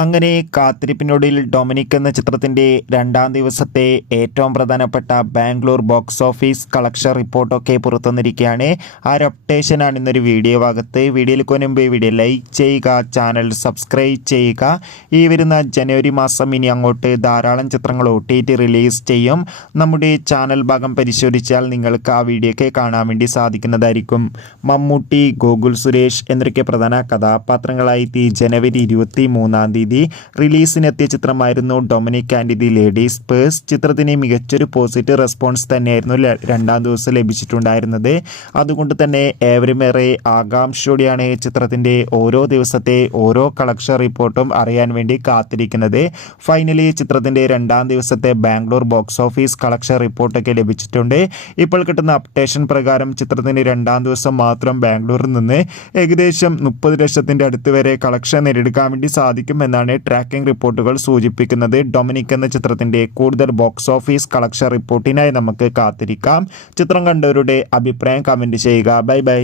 അങ്ങനെ കാത്തിരിപ്പിനൊടുവിൽ ഡൊമിനിക് എന്ന ചിത്രത്തിൻ്റെ രണ്ടാം ദിവസത്തെ ഏറ്റവും പ്രധാനപ്പെട്ട ബാംഗ്ലൂർ ബോക്സ് ഓഫീസ് കളക്ഷൻ റിപ്പോർട്ടൊക്കെ പുറത്തുവന്നിരിക്കുകയാണ്. ആ ഒരു അപ്ഡേഷനാണ് ഇന്നൊരു വീഡിയോ ഭാഗത്ത്. വീഡിയോയിൽ മുൻപ് വീഡിയോ ലൈക്ക് ചെയ്യുക, ചാനൽ സബ്സ്ക്രൈബ് ചെയ്യുക. ഈ വരുന്ന ജനുവരി മാസം ഇനി അങ്ങോട്ട് ധാരാളം ചിത്രങ്ങൾ OTT റിലീസ് ചെയ്യും. നമ്മുടെ ചാനൽ ഭാഗം പരിശോധിച്ചാൽ നിങ്ങൾക്ക് ആ വീഡിയോയൊക്കെ കാണാൻ വേണ്ടി സാധിക്കുന്നതായിരിക്കും. മമ്മൂട്ടി, ഗോകുൽ സുരേഷ് എന്നൊക്കെ പ്രധാന കഥാപാത്രങ്ങളായി ജനുവരി 23 റിലീസിനെത്തിയ ചിത്രമായിരുന്നു Dominic and the ladies purse. ചിത്രത്തിന് മികച്ചൊരു പോസിറ്റീവ് റെസ്പോൺസ് തന്നെയായിരുന്നു രണ്ടാം ദിവസം ലഭിച്ചിട്ടുണ്ടായിരുന്നത്. അതുകൊണ്ട് തന്നെ ഏവരുമേറെ ആകാംക്ഷയോടെയാണ് ചിത്രത്തിൻ്റെ ഓരോ ദിവസത്തെ ഓരോ കളക്ഷൻ റിപ്പോർട്ടും അറിയാൻ വേണ്ടി കാത്തിരിക്കുന്നത്. ഫൈനലി ചിത്രത്തിൻ്റെ രണ്ടാം ദിവസത്തെ ബാംഗ്ലൂർ ബോക്സ് ഓഫീസ് കളക്ഷൻ റിപ്പോർട്ടൊക്കെ ലഭിച്ചിട്ടുണ്ട്. ഇപ്പോൾ കിട്ടുന്ന അപ്ഡേഷൻ പ്രകാരം ചിത്രത്തിൻ്റെ രണ്ടാം ദിവസം മാത്രം ബാംഗ്ലൂരിൽ നിന്ന് ഏകദേശം 30 ലക്ഷത്തിൻ്റെ അടുത്ത് വരെ കളക്ഷൻ നേടിയെടുക്കാൻ വേണ്ടി സാധിക്കും എന്നാണ് ട്രാക്കിംഗ് റിപ്പോർട്ടുകൾ സൂചിപ്പിക്കുന്നത്. ഡൊമിനിക് എന്ന ചിത്രത്തിൻ്റെ കൂടുതൽ ബോക്സ് ഓഫീസ് കളക്ഷൻ റിപ്പോർട്ടിനായി നമുക്ക് കാത്തിരിക്കാം. ചിത്രം കണ്ടവരുടെ അഭിപ്രായം കമൻറ്റ് ചെയ്യുക. Bye bye.